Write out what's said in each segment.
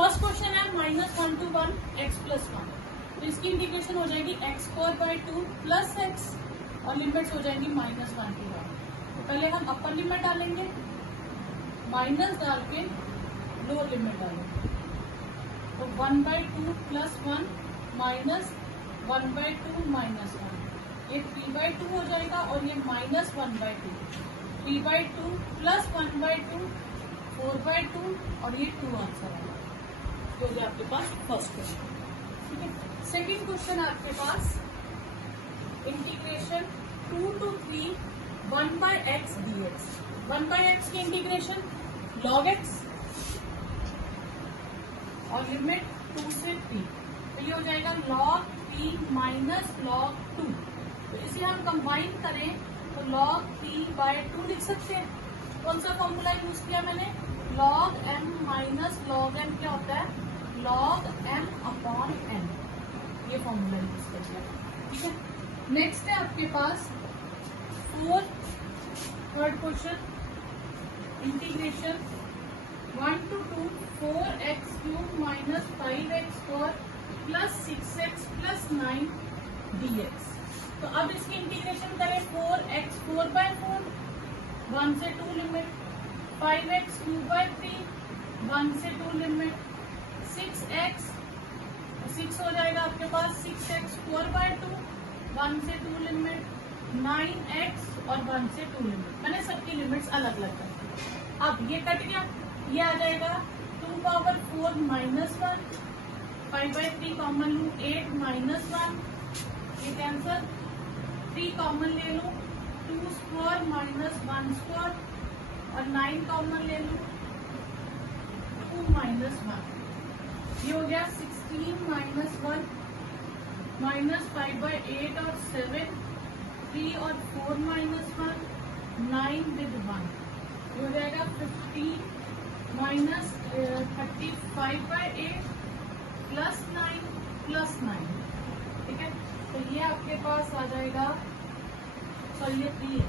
First question है -1 to 1 x + 1, तो इसकी इंटीग्रेशन हो जाएगी x² प्लस x और लिमिट्स हो जाएंगी -1 to 1। तो पहले हम अपर लिमिट डालेंगे, माइनस डाल के लोअर लिमिट डालेंगे, तो 1/2 + 1 माइनस 1/2 माइनस 1, ये 3/2 हो जाएगा और ये -1/2, 3/2 + 1/2 4/2 और ये 2 आंसर आएगा। तो ये आपके पास फर्स्ट क्वेश्चन, ठीक है। सेकेंड क्वेश्चन आपके पास integration 2 to 3 1/x dx, 1/x की इंटीग्रेशन log x और लिमिट 2 से 3, तो ये हो जाएगा log 3 माइनस log 2। तो इसे हम कंबाइन करें तो log 3/2 लिख सकते हैं। कौन सा फॉर्मूला यूज किया मैंने, log m minus log m क्या होता है, log m अपॉन n, ये फॉर्मूला यूज कर दिया, ठीक है। नेक्स्ट है आपके पास third question, integration 1 to 2 4x³ minus 5x² plus 6x plus 9 dx। तो अब इसकी इंटीग्रेशन करें 4x 4/4 1 से 2 लिमिट, 5x 2/3 1 से 2 लिमिट, 6x 6 हो जाएगा आपके पास 6x 4/2 1 से 2 लिमिट, 9x और 1 से 2 लिमिट। मैंने सबकी लिमिट्स अलग अलग कर दी। अब ये कट गया, ये आ जाएगा 2/4 माइनस 1, 5/3 कॉमन लूँ 8 माइनस 1, ये कैंसल, 3 कॉमन ले लूँ 2² माइनस 1² और 9 कॉमन ले लूँ 2 माइनस 1, ये हो गया 16 माइनस 1 माइनस 5/8 और 7, 3 और 4 माइनस 1, 9 विद 1, ये हो जाएगा 15 माइनस 35/8 प्लस 9 प्लस 9, ठीक है। तो ये आपके पास आ जाएगा, सॉरी ये 3 है,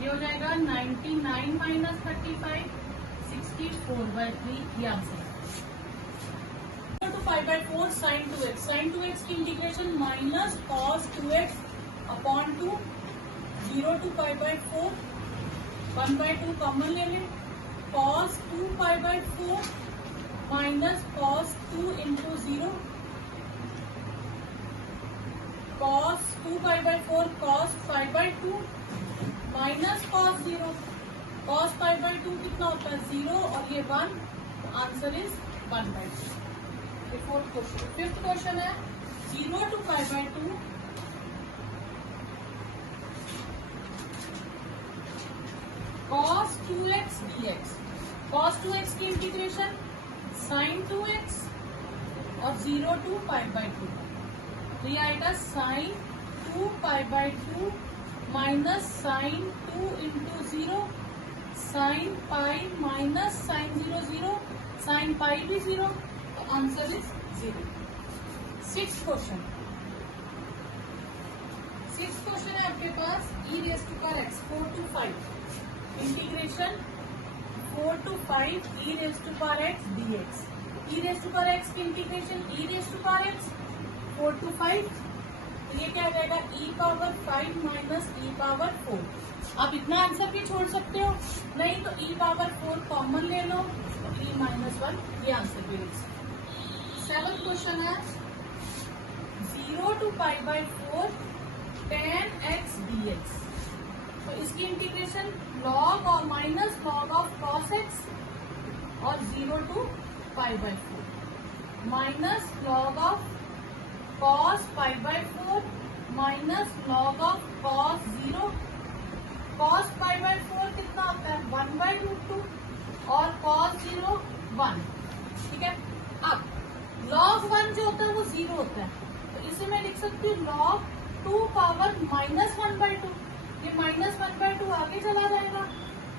ये हो जाएगा 99 माइनस 35 64/3, ये आंसर है। तो 5/4 sin 2x, sin 2x की integration minus cos 2x upon 2 0 to 5/4 1/2 common ले लें, cos 2 minus cos 2 into 0, cos 2 cos 5/2 minus cos 0, cos 5/2 कितना होता है 0 और ये 1, तो आंसर इज 1/2। ये फोर्थ क्वेश्चन। फिफ्थ क्वेश्चन है 0 to 5/2 cos 2x dx, cos 2x की इंटीग्रेशन sin 2x और 0 to 5/2, तो ये आएगा sin 2 π/2 minus sin 2 into 0 sin pi minus sin 0 0 sin pi भी 0, तो आंसर इज 0। सिक्स्थ क्वेश्चन है आपके पास e⁻x 4 to 5 integration 4 to 5 e⁻x dx, e⁻x की इंटीग्रेशन e⁻x 4 to 5, तो ये क्या आ जाएगा e⁻5 माइनस e⁻4। आप इतना आंसर भी छोड़ सकते हो, नहीं तो e⁻4 कॉमन ले लो तो e-1, ये आंसर भी लिख सकते। सेवंथ क्वेश्चन है 0 to π/4 tan x dx, तो इसकी इंटीग्रेशन log और minus log of cos x और 0 to π/4 minus log of cos π/4 minus log of cos 0, cos π/4 कितना होता है 1/√2 और cos 0 1, ठीक है। अब log 1 जो होता है वो 0 होता है, तो इसे मैं लिख सकती हूँ log 2 पावर माइनस 1/2, ये माइनस 1/2 आगे चला जाएगा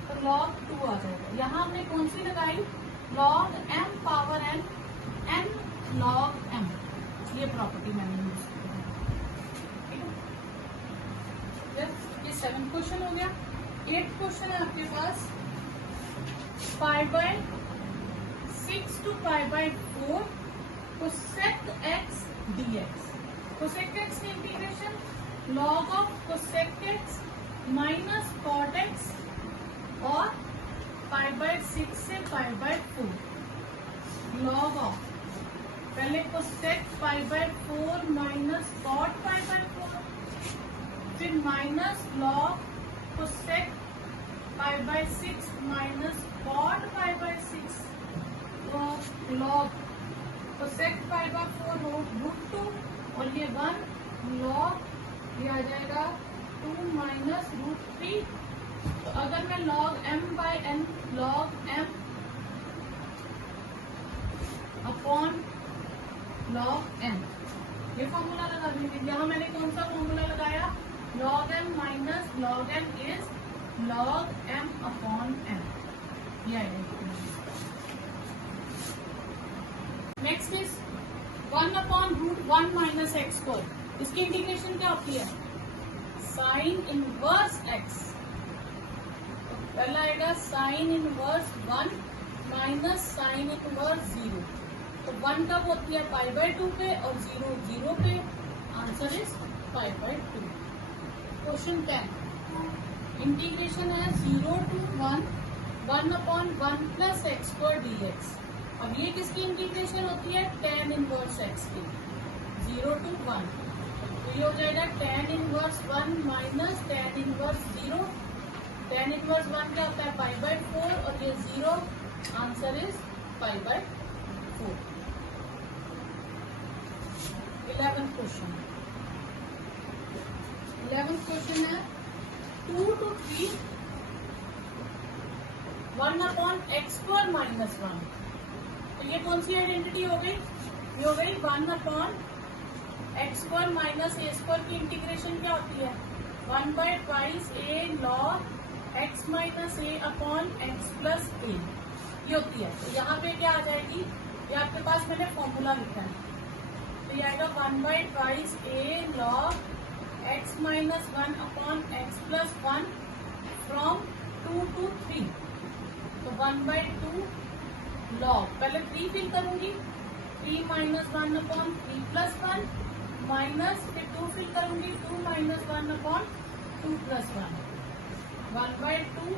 तो log 2 आ जाएगा। यहाँ हमने कौन सी लगाई log m power n, n log m, ये प्रॉपर्टी मैंने यूज की है, ठीक है। ये 7th क्वेश्चन हो गया। 8th क्वेश्चन है आपके पास 5/6 to 5/4 cosec x dx। cosec x की integration log of cosec x minus cot x और 5/6 से 5/4 log of पहले cosec 5/4 माइनस cot 5/4, फिर minus log cosec 5/6 minus cot 5/6, log cosec 5/4 √2 और ये 1 log ये आ जाएगा 2 माइनस √3। तो अगर मैं log m/n log m upon log m ये फॉर्मूला लगा दीजिए। यहाँ मैंने कौन सा फॉर्मूला लगाया, log m minus log m is log m upon m। ये आएगा। Next is 1/√1 minus x square. इसकी इंटीग्रेशन क्या होती है, साइन इनवर्स x। पहला आएगा sine inverse 1 minus sine inverse 0। तो 1 कब होती है π/2 पे और 0 0 पे। Answer is π/2। क्वेश्चन 10 इंटीग्रेशन है 0 to 1/1 plus x square dx। अब ये किसकी इंटीग्रेशन होती है, tan इनवर्स x की। 0 to 1 तो ये हो जाएगा tan inverse 1 minus tan inverse 0। tan inverse 1 क्या होता है π/4 और ये 0। Answer is π/4। 11th question. 11th question है 2 to 3 1/x² माइनस 1। तो ये कौन सी आइडेंटिटी हो गई, ये हो गई 1/x² माइनस a² की इंटीग्रेशन क्या होती है 1/2 a log x minus a upon x plus a ये होती है। तो यहाँ पे क्या आ जाएगी, ये आपके पास मैंने फॉर्मूला लिखा है। तो ये आएगा 1/2 a log x minus 1 upon x plus 1 from 2 to 3। तो 1/2 log पहले 3 फिल करूंगी, 3 माइनस 1 अपॉन 3 प्लस 1 माइनस फिर 2 फिल करूंगी, 2 minus 1 upon 2 plus 1। 1/2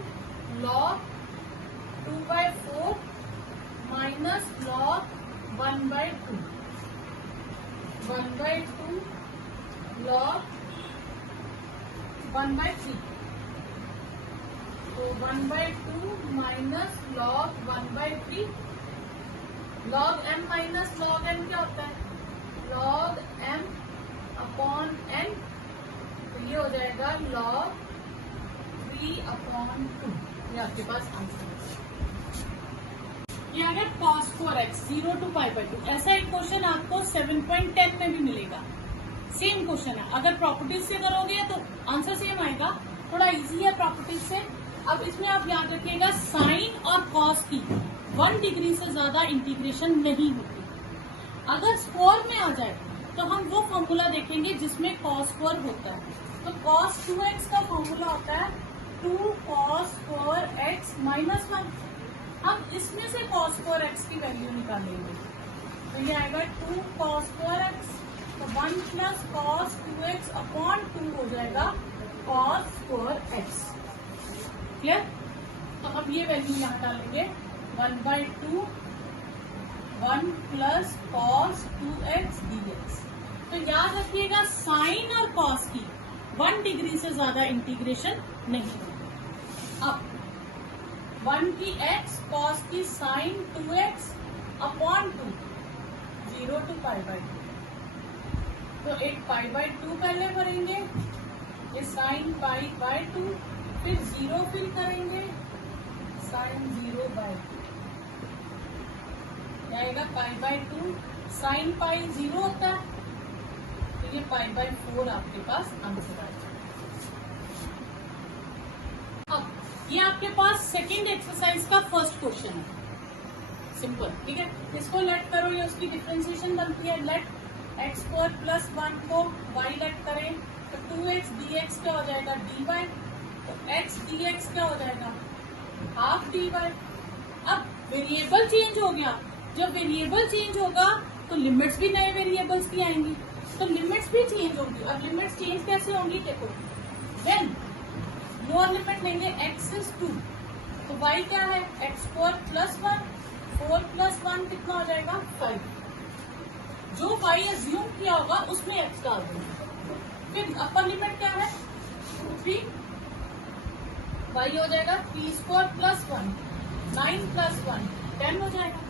log 2/4 minus log 1/2 1/2 log 1/3। तो 1/2 minus log 1/3 log m minus log n क्या होता है, log m अपॉन n। तो ये हो जाएगा log 3/2। ये आपके पास आंसर है। ये आ गया cos 4x 0 to π/2। ऐसा एक क्वेश्चन आपको 7.10 में भी मिलेगा। सेम क्वेश्चन है, अगर प्रॉपर्टीज से करोगे तो आंसर सेम आएगा। थोड़ा इजी है प्रॉपर्टीज से। अब इसमें आप याद रखिएगा साइन और कॉस की 1 डिग्री से ज्यादा इंटीग्रेशन नहीं होती। अगर स्क्वायर में आ जाए तो हम वो फॉर्मूला देखेंगे जिसमें cos स्क्वायर होता है। तो cos 2x का फॉर्मूला होता है 2 cos स्क्वायर x माइनस 1। हम इसमें से cos स्क्वायर x की वैल्यू निकालेंगे। तो ये आएगा 2 cos स्क्वायर x। तो 1 प्लस cos 2x अपॉन 2 हो जाएगा cos स्क्वायर x। क्लियर। तो अब ये वैल्यू यहाँ डालेंगे 1/2 1 प्लस cos 2x dx। तो याद रखिएगा साइन और cos की 1 डिग्री से ज्यादा इंटीग्रेशन नहीं होगी। अब 1 की x cos की साइन 2x अपॉन 2 0 to π/2। तो एक π/2 पहले भरेंगे, ये साइन π/2, फिर 0 फिल करेंगे साइन 0/2। आएगा π/2 साइन π 0 होता है। तो ये π/4 आपके पास आंसर आएगा। अब ये आपके पास सेकेंड एक्सरसाइज का फर्स्ट क्वेश्चन है, सिंपल। ठीक है, इसको लेट करो, ये उसकी डिफरेंशिएशन बनती है। लेट x² + 1 को y लेट करें तो 2x dx एक्स क्या हो जाएगा, डी वाई। तो एक्स डी एक्स क्या हो जाएगा, हाफ डी वाई। अब वेरिएबल चेंज हो गया, जब वेरिएबल चेंज होगा तो लिमिट्स भी नए वेरिएबल्स की आएंगी, तो लिमिट्स भी चेंज होंगी। अब लिमिट्स चेंज कैसे होंगी, देखो देन लोअर लिमिट लेंगे x इज 2, तो y क्या है, एक्स स्क्वायर प्लस 1, 4 प्लस 1 कितना हो जाएगा, 5। जो y एज्यूम किया होगा उसमें x डाल देंगे। फिर अपर लिमिट क्या है, 3, y हो जाएगा 3 स्क्वायर प्लस 1, 9 प्लस 1 10 हो जाएगा।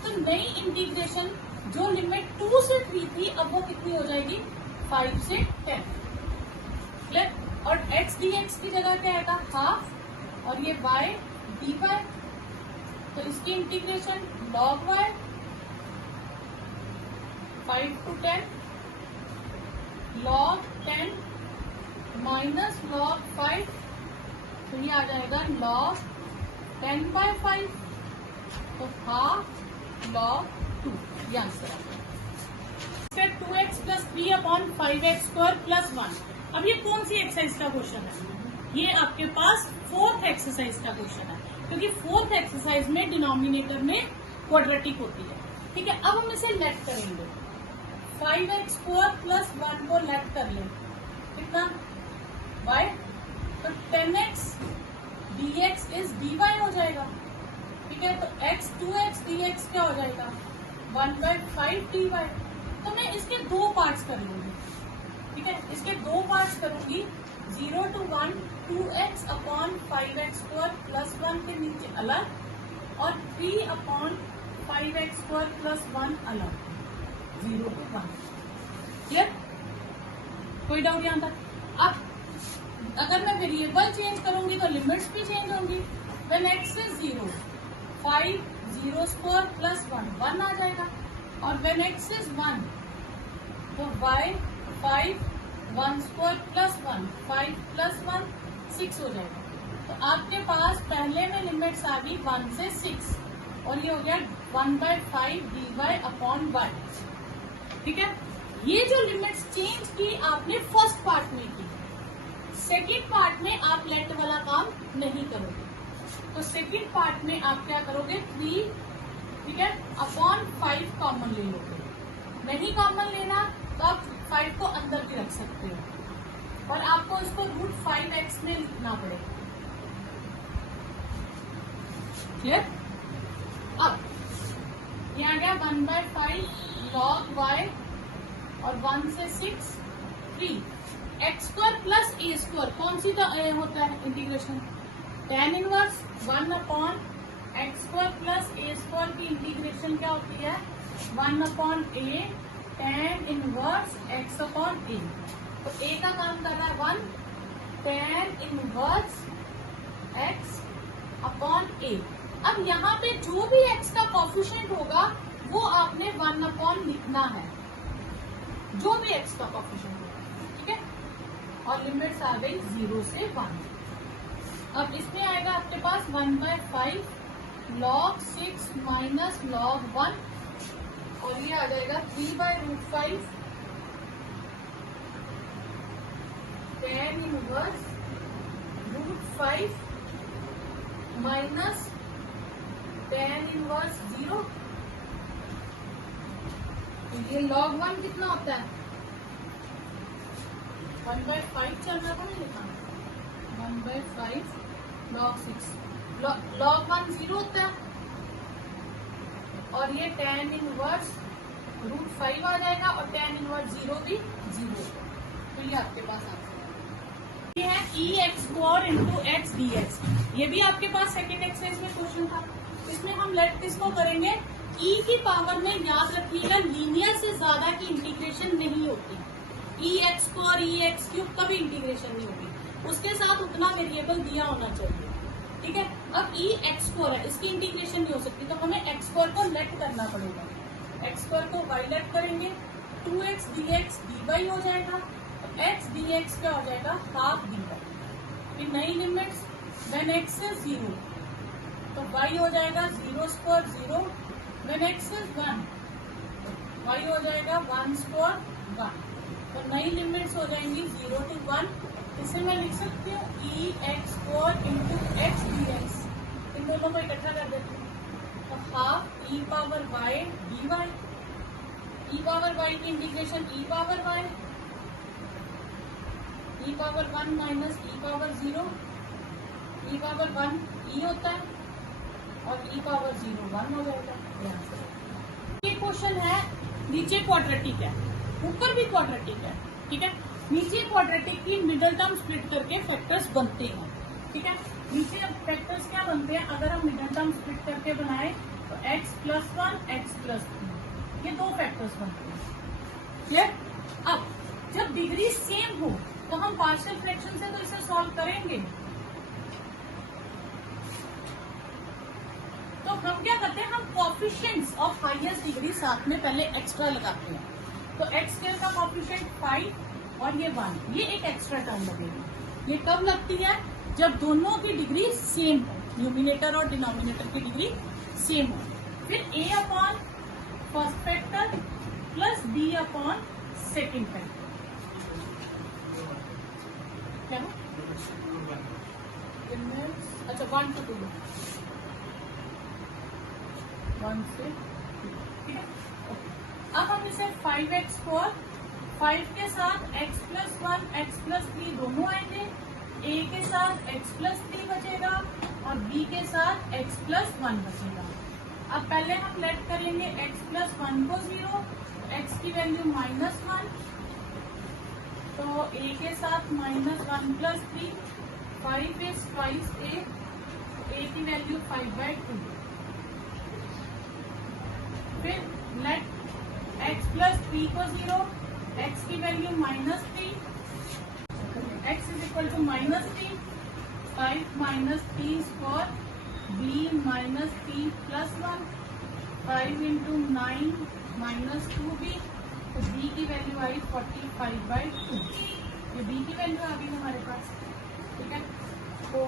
तो नई इंटीग्रेशन जो लिमिट 2 से 3 थी, अब वो कितनी हो जाएगी, 5 से 10। क्लियर। और x dx की जगह क्या आएगा, हाफ, और ये y dy, तो इसकी integration log y 5 to 10 log 10 minus log 5, तो ये आ जाएगा log 10/5, तो हाफ log 2, ये आंसर आ जाएगा। 2x plus 3 upon 5x square plus 1। अब ये कौन सी एक्सरसाइज का क्वेश्चन है, ये आपके पास 4th एक्सरसाइज का क्वेश्चन है, क्योंकि 4th एक्सरसाइज में डिनोमिनेटर में क्वाड्रेटिक होती है। ठीक है, अब हम इसे लेट करेंगे, 5x स्क्वायर प्लस 1 को लेट कर ले, कितना y, तो 10x dx इज dy हो जाएगा। ठीक है, तो x 2x dx क्या हो जाएगा, 1/5 dy। तो मैं इसके दो पार्ट्स कर लूंगी। ठीक है, इसके दो पार्ट्स करूंगी, 0 to 1 2x upon 5x square plus 1 के नीचे अलग, और 3 अपॉन 5x स्क्वायर प्लस 1 अलग, 0 to 1। क्लियर, कोई डाउट यहाँ तक। अब अगर मैं वेरिएबल चेंज करूंगी तो लिमिट्स भी चेंज होंगी। When x is 0, 5 0 square plus 1 1 आ जाएगा, और व्हेन x इज 1, तो y 5 1 स्क्वायर प्लस 1 5 प्लस 1 6 हो जाएगा। तो आपके पास पहले में लिमिट्स आ गई 1 से 6, और ये हो गया 1/5 dy अपॉन y। ठीक है, ये जो लिमिट्स चेंज की आपने फर्स्ट पार्ट में की, सेकेंड पार्ट में आप लेट वाला काम नहीं करोगे। तो सेकेंड पार्ट में आप क्या करोगे, 3, ठीक है, अपॉन 5 कॉमन ले लोगे। नहीं कॉमन लेना तो आप 5 को अंदर भी रख सकते हो, और आपको इसको √5x में लिखना पड़ेगा। क्लियर। अब ये आ गया 1/5 log y, और 1 से 6 3 x square plus a square, कौन सी होता है integration, tan inverse 1 upon x square plus a square की इंटीग्रेशन क्या होती है, 1 upon a tan inverse x upon a। तो a का काम कर रहा है 1 tan inverse x upon a। अब यहाँ पे जो भी x का कॉफिशिएंट होगा वो आपने 1 अपॉन लिखना है, जो भी x का कॉफिशिएंट होगा। ठीक है, और लिमिट्स आ गई 0 से 1। अब इसमें आएगा आपके पास 1/5 log 6 माइनस log 1, और ये आ जाएगा 3/√5 tan inverse √5 minus tan inverse 0। ये log 1 कितना होता है, 1/5 चलना था नहीं लिखा, 1/5 log 6, log 1 0 होता है, और ये tan इनवर्स √5 आ जाएगा, और tan इनवर्स 0 भी 0 होगा। तो ये आपके पास आता है, ये है e(x² इंटू x dx। ये भी आपके पास सेकेंड एक्सरसाइज में क्वेश्चन था। इसमें हम लेट किसको करेंगे, e की पावर में याद रखिएगा लीनियर से ज्यादा की इंटीग्रेशन नहीं होती। e(x², e(x3) कभी इंटीग्रेशन नहीं होगी, उसके साथ उतना वेरिएबल दिया होना चाहिए। ठीक है, अब e(x² है, इसकी इंटीग्रेशन नहीं हो सकती, तो हमें x² को लेट करना पड़ेगा। x² को y लेट करेंगे, 2x dx dy हो जाएगा, x dx क्या हो जाएगा, हाफ dy। फिर नई लिमिट्स, व्हेन x इज 0, तो y हो जाएगा 0 square 0, when x is 1, y हो जाएगा 1 स्क्वायर 1। तो नई लिमिट्स हो जाएंगी 0 to 1। इसे मैं लिख सकती हूँ e x square into x d x. इन दोनों को इकट्ठा कर देती हूँ, तो half e power y d y. E power y की integration e power y, e power 1 minus e power 0। E power 1 e होता है और ई पावर 0 1 हो जाएगा। ये क्वेश्चन है, नीचे क्वाड्रेटिक है, ऊपर भी क्वाड्रेटिक है, ठीक है। नीचे क्वाड्रेटिक की मिडिल टर्म स्प्लिट करके फैक्टर्स बनते हैं, ठीक है। नीचे अब फैक्टर्स क्या बनते हैं, अगर हम मिडिल टर्म स्प्लिट करके बनाए तो x प्लस 1 x प्लस 2, ये दो फैक्टर्स बनते हैं, क्लियर। अब जब डिग्री सेम हो तो हम पार्शियल फ्रैक्शन से तो इसे सॉल्व करेंगे। तो हम क्या करते हैं, हम कोएफिशिएंट्स ऑफ हाईएस्ट डिग्री साथ में पहले एक्स्ट्रा लगाते हैं। तो एक्स स्क्वायर का कोएफिशिएंट 5 और ये 1, ये एक एक्स्ट्रा टर्म लगेगी। ये कब लगती है, जब दोनों की डिग्री सेम हो, न्यूमिनेटर और डिनोमिनेटर की डिग्री सेम हो। फिर a upon first factor plus b upon second factor, क्या हो? अच्छा 1 to 2, 1 से, ठीक है। अब हम इसे 5x स्क्वायर, 5 के साथ x प्लस 1 x प्लस 3 दोनों आएंगे, a के साथ x प्लस 3 बचेगा और b के साथ x प्लस 1 बचेगा। अब पहले हम लेट करेंगे x प्लस 1 को 0, x की वैल्यू -1, तो a के साथ -1 प्लस 3, 5 is twice a की वैल्यू 5/2। फिर लेट x प्लस 3 को 0, x की value -3, x is equal to -3, 5 minus 3 square b minus 3 plus 1, 5 into 9 minus 2b, तो b की वैल्यू आई 45/2। ये b की वैल्यू आ गई हमारे पास, ठीक है। तो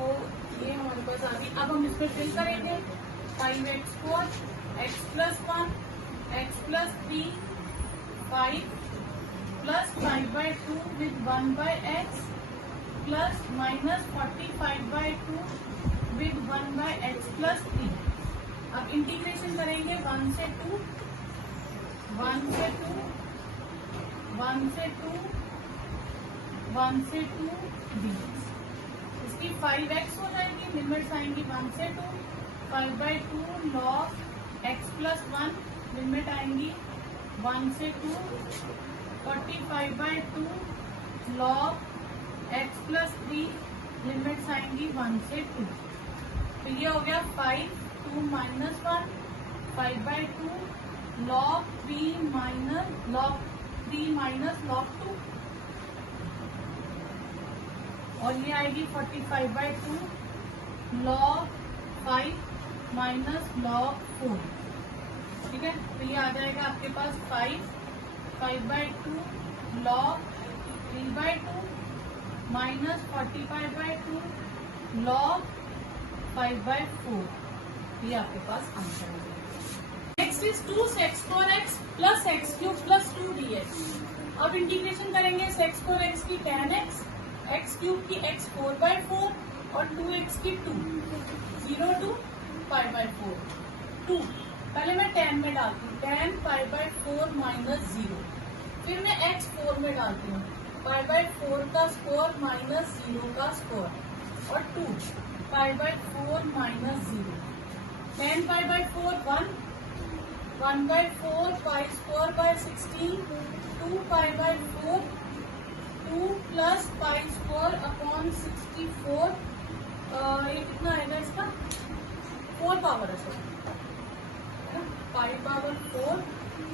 ये हमारे पास आ गई। अब हम इसमें फिल करेंगे 5x square x plus 1 x plus 3 5 plus 5/2 with 1/x plus minus 45/2 with 1/x plus 3। अब इंटीग्रेशन करेंगे 1 से 2, 1 से 2, 1 से 2, 1 से 2 dx। इसकी 5x हो जाएगी, लिमिट्स आएंगी 1 से 2, 5/2 log x प्लस 1, लिमिट आएंगी 1 से 2, 45/2 log x प्लस 3, लिमिट्स आएंगी 1 से 2। तो ये हो गया 5 2 माइनस 1 5/2 log 3 माइनस log 2, और ये आएगी 45/2 log 5 माइनस log 4, ठीक है। तो ये आ जाएगा आपके पास 5/2 log 3/2 माइनस 45/2 log 5/4, ये आपके पास आंसर है। Next is 2x4x plus x³ plus 2 dx। अब इंटीग्रेशन करेंगे x4x की tan x, x³ की x4/4 और 2x की 2, 0 to π/4 2। पहले मैं tan में डालती हूँ, tan π/4 माइनस 0। फिर मैं x4 में डालती हूँ, π/4 का स्क्वायर माइनस 0 का स्क्वायर और 2 π/4 minus 0। tan π/4 1, 1/4 pi square by 16, 2 π/4 2 plus pi square upon 64। ये कितना आएगा इसका, 4 पावर है सर, पाई पावर 4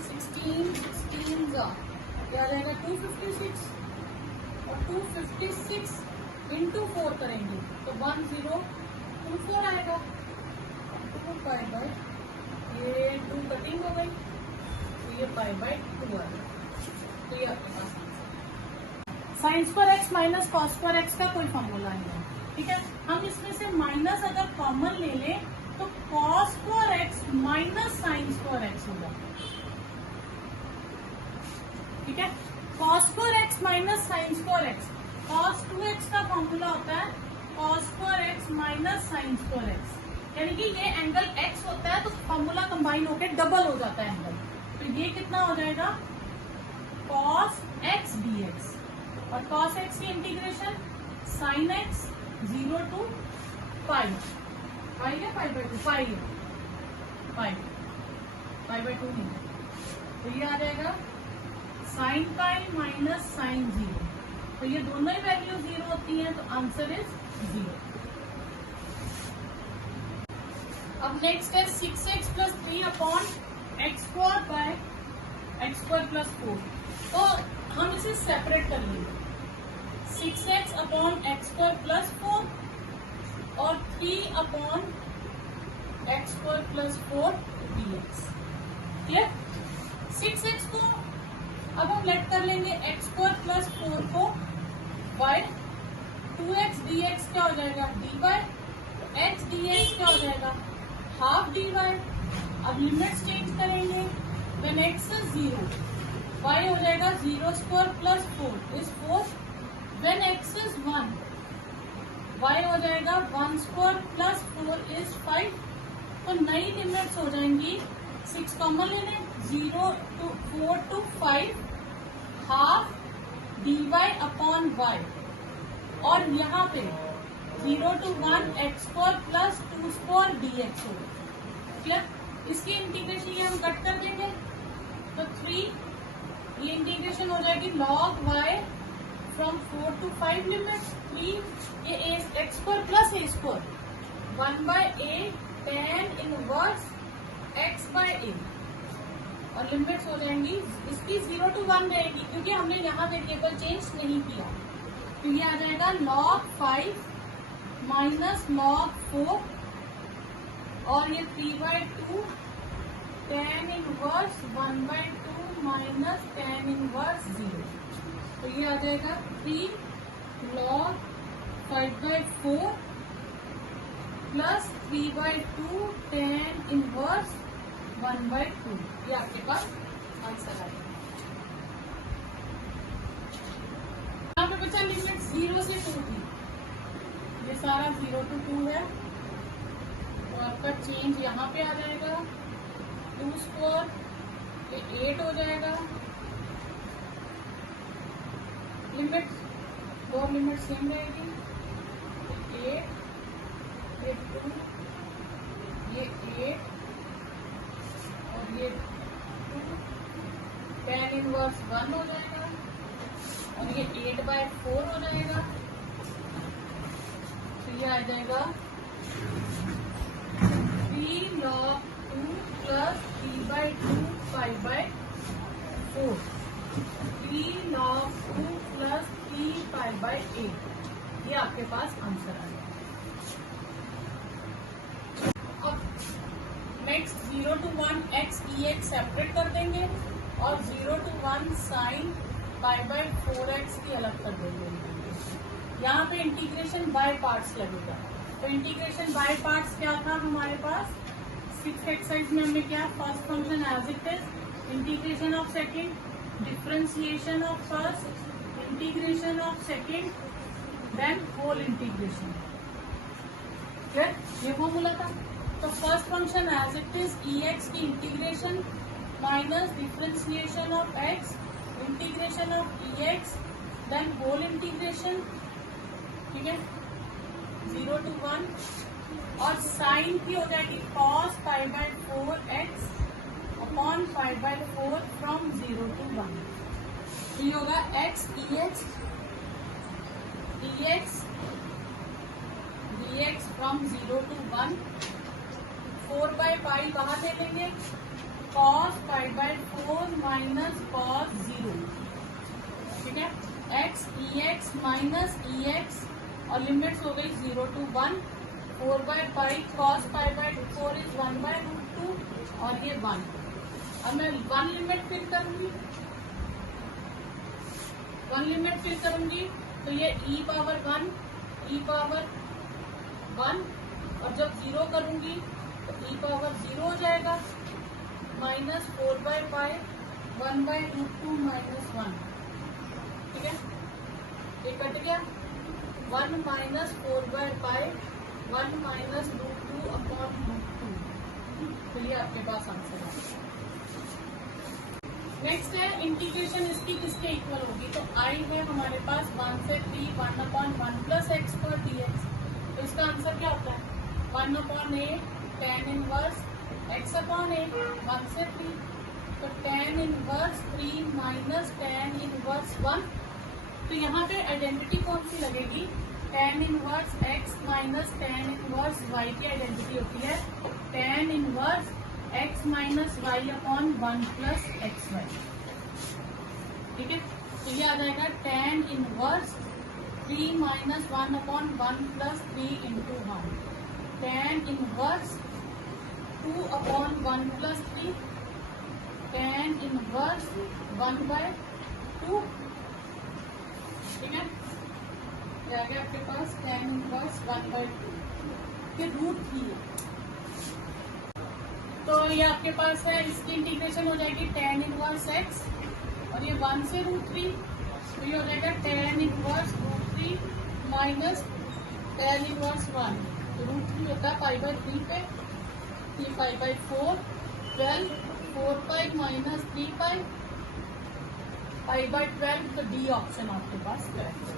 16 का क्या आ जाएगा 256, और 256 इंटू 4 करेंगे तो 1024 आएगा। 2 π/, ये 2 कटिंग हो गई तो ये π/2 आ गया। तो ये आपके पास sine square x minus cos square x का कोई फॉर्मूला नहीं है, ठीक है। हम इसमें से माइनस अगर कॉमन ले लें तो cos square x minus sign square x होगा, ठीक है। Cos square x minus sign square x, cos 2x का फॉर्मूला होता है cos square x minus sign square x, यानी कि ये एंगल x होता है तो फॉर्मूला कंबाइन होकर डबल हो जाता है एंगल, तो ये कितना हो जाएगा कॉस एक्स dx, और कॉस एक्स की इंटीग्रेशन साइन एक्स 0 to पाई, पाई है पाई बाई टू, पाई है पाई, पाई बाई टू नहीं, तो ये आ जाएगा साइन पाई माइनस साइन 0, तो ये दोनों ही वैल्यू 0 होती हैं, तो आंसर इज 0। अब नेक्स्ट है 6x plus 3 upon x square by x square plus 4, तो हम इसे सेपरेट कर लेंगे, 6x upon x square plus 4 और 3 upon x square plus 4 dx, clear. 6x को अब हम लेट कर लेंगे एक्स स्क्वायर प्लस 4 को बाय 2x dx क्या हो जाएगा dy, तो x dx क्या हो जाएगा हाफ dy, अब लिमिट्स चेंज करेंगे, व्हेन x इज 0 y हो जाएगा 0 square plus 4 is 4, when x is 1 y हो जाएगा 1 स्क्वायर प्लस 4 इज 5, तो नई लिमिट्स हो जाएंगी 6 कॉमन ले लें 0 to 4 to 5 half dy upon y, और यहाँ पे 0 to 1 x square plus 2 square dx होगा, क्लियर। इसकी इंटीग्रेशन ये हम कट कर देंगे, तो 3 ये इंटीग्रेशन हो जाएगी log y from 4 to 5 limit 3 ये x square plus a square 1 by a tan inverse x by a, और लिमिट्स हो जाएंगी इसकी 0 to 1 रहेगी क्योंकि हमने यहाँ वेरिएबल चेंज नहीं किया, तो ये आ जाएगा log 5 माइनस log 4 और ये 3/2 tan inverse 1/2 minus tan inverse 0, तो ये आ जाएगा 3 log 5/4 प्लस 3/2 tan इनवर्स 1/2, ये आपके पास आंसर आएगा। यहाँ पे बचा लिमिट 0 से 2 थी, ये सारा 0 to 2 है, तो आपका चेंज यहाँ पे आ जाएगा 2 स्क्वायर ये 8 हो जाएगा, लिमिट 2 लिमिट सेम रहेगी, 8 ये 2 ये 8 और ये 2 tan इनवर्स 1 हो जाएगा, और ये 8/4 हो जाएगा, तो ये आ जाएगा 3 log 2 प्लस 3/2 5/4, 3 log 2 प्लस 3 5/8, ये आपके पास आंसर आ गया। Next 0 to 1 x dx separate कर देंगे और 0 to 1 साइन π/4x की अलग कर देंगे। यहाँ पे इंटीग्रेशन बाय पार्ट्स लगेगा, तो इंटीग्रेशन बाय पार्ट्स क्या था हमारे पास 6th एक्सरसाइज में हमने क्या first function as it is, integration of second, differentiation of first, integration of second, then whole integration, ये फॉर्मूला था। तो first function as it is ex की integration minus differentiation of x, integration of ex, then whole integration, ठीक है 0 to 1, और sign की हो जाएगी cos π/4x upon π/4 from 0 to 1, तो ये होगा x dx फ्रॉम 0 to 1, 4/π बाहर ले लेंगे, cos π/4 माइनस cos 0, ठीक है ex माइनस ex, और लिमिट्स हो गई 0 to 1, 4/π cos π/4 इज 1/√2, और ये 1, अब मैं 1 लिमिट फिल करूंगी, 1 लिमिट फिल करूंगी, तो ये e पावर 1, और जब 0 करूंगी तो e पावर 0 हो जाएगा, माइनस 4/π 1/√2 माइनस 1, ठीक है, ये कट गया, 1 माइनस 4/5, 1 माइनस √2 अपॉन √2। तो ये आपके पास आंसर है। नेक्स्ट है इंटीग्रेशन इसकी किसके इक्वल होगी, तो आई है हमारे पास 1 से 3, 1/1 प्लस एक्स स्क्वायर dx। तो इसका आंसर क्या होता है, 1/a tan inverse x upon a, 1 से 3। तो tan inverse 3 minus tan inverse 1। तो यहाँ पे आइडेंटिटी कौन सी लगेगी, tan inverse x minus tan inverse y की आइडेंटिटी होती है tan inverse x minus y upon 1 plus x y. ठीक है, तो ये आ जाएगा tan inverse 3 minus 1 upon 1 plus 3 into 1, tan inverse 2 upon 1 plus 3, tan inverse 1/2। ठीक है, ये आ गया आपके पास tan इनवर्स 1/2 ये √3 है। तो ये आपके पास है, इसकी इंटीग्रेशन हो जाएगी tan इनवर्स x, और ये 1 से √3, तो ये हो जाएगा tan inverse √3 minus tan inverse 1। तो √3 होता है π/3 पे, ये π/4, 12, 4π माइनस 3π, π/12। तो डी ऑप्शन आपके पास करेक्ट है।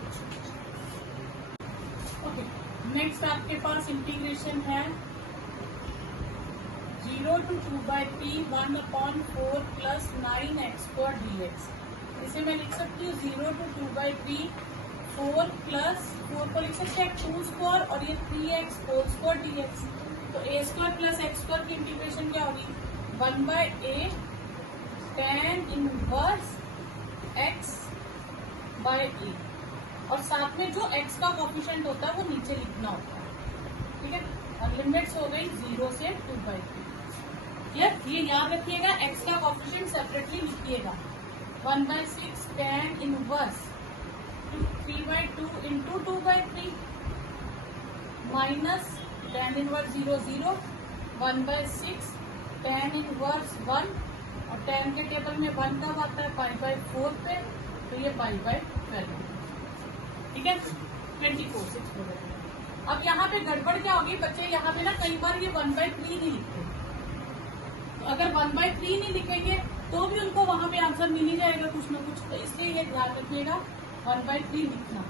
ओके, नेक्स्ट आपके पास इंटीग्रेशन है 0 to 2/3 1/4 प्लस 9x² dx। इसे मैं लिख सकती हूँ 0 to 2/3 4 प्लस 4 को लिख सकते हैं 2² और ये 3x² dx। तो a² प्लस x² की इंटीग्रेशन क्या होगी, 1/a tan इनवर्स x/a, और साथ में जो x का कोफिशिएंट होता है वो नीचे लिखना होता है। ठीक है, और लिमिट्स हो गई 0 से 2/3। ये याद रखिएगा, x का कोफिशिएंट सेपरेटली लिखिएगा, 1/6 tan inverse 3/2 into 2/3 minus tan inverse 0 0, 1/6 tan inverse 1, और tan के टेबल में 1 कब आता है, π/4 पे, तो ये π/12। ठीक है, 24 6। अब यहाँ पे गड़बड़ क्या होगी बच्चे, यहाँ पे ना कई बार ये 1/3 नहीं लिखते। तो अगर 1/3 नहीं लिखेंगे तो भी उनको वहां पे आंसर मिल ही जाएगा कुछ ना कुछ, तो इसलिए ये ध्यान रखिएगा 1/3 लिखना।